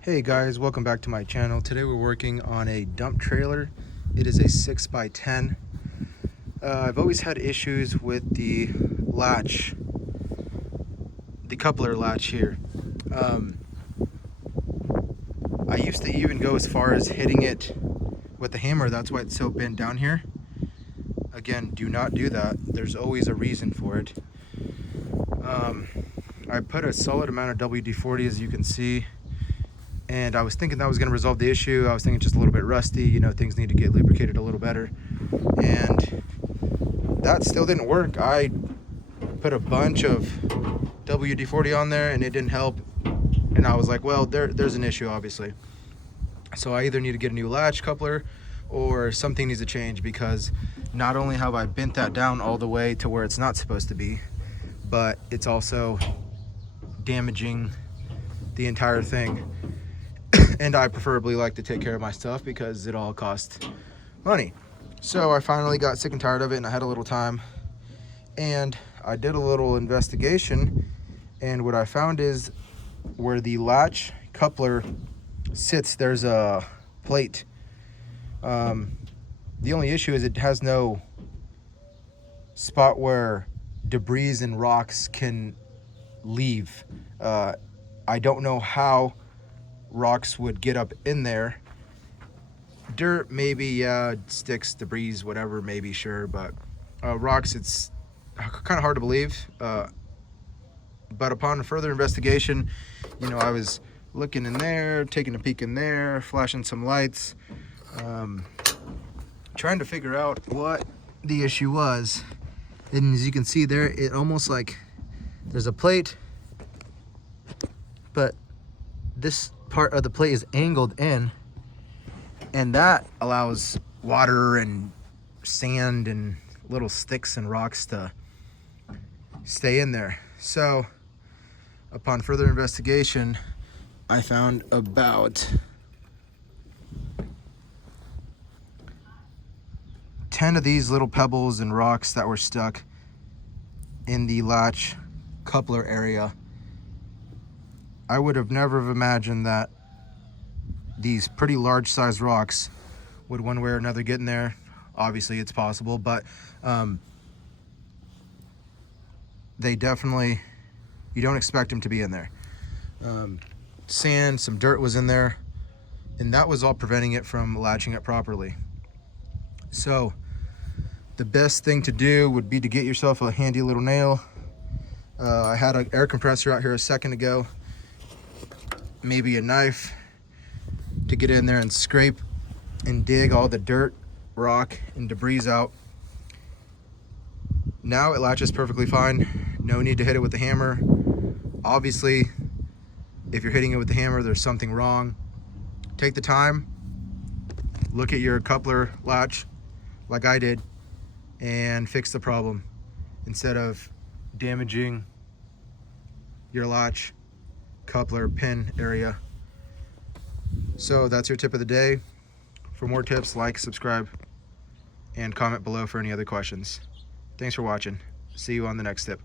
Hey guys, welcome back to my channel. Today we're working on a dump trailer. It is a 6x10. I've always had issues with the latch, the coupler latch here. I used to even go as far as hitting it with the hammer. That's why it's so bent down here. Again, do not do that. There's always a reason for it. I put a solid amount of WD-40, as you can see, and I was thinking that was going to resolve the issue. I was thinking just a little bit rusty, you know, things need to get lubricated a little better, and that still didn't work. I put a bunch of WD-40 on there and it didn't help, and I was like, well, there's an issue obviously. So I either need to get a new latch coupler or something needs to change, because not only have I bent that down all the way to where it's not supposed to be, but it's also damaging the entire thing. And I preferably like to take care of my stuff because it all costs money. So I finally got sick and tired of it, and I had a little time, and I did a little investigation, and what I found is where the latch coupler sits, there's a plate. The only issue is it has no spot where debris and rocks can leave. I don't know how rocks would get up in there. Dirt, maybe, yeah, sticks, debris, whatever, maybe, sure, but rocks, it's kind of hard to believe. But upon further investigation, you know, I was looking in there, taking a peek in there, flashing some lights, trying to figure out what the issue was. And as you can see there, it almost like there's a plate, but this part of the plate is angled in, and that allows water and sand and little sticks and rocks to stay in there. So upon further investigation, I found about 10 of these little pebbles and rocks that were stuck in the latch coupler area. I would have never have imagined that these pretty large sized rocks would one way or another get in there. Obviously it's possible, but they definitely, you don't expect them to be in there. Sand, some dirt was in there, and that was all preventing it from latching it properly. So the best thing to do would be to get yourself a handy little nail. I had an air compressor out here a second ago, maybe a knife, to get in there and scrape and dig all the dirt, rock, and debris out. Now it latches perfectly fine. No need to hit it with the hammer. Obviously, if you're hitting it with the hammer, there's something wrong. Take the time, look at your coupler latch like I did, and fix the problem instead of damaging your latch coupler pin area. So that's your tip of the day. For more tips, like, subscribe, and comment below for any other questions. Thanks for watching. See you on the next tip.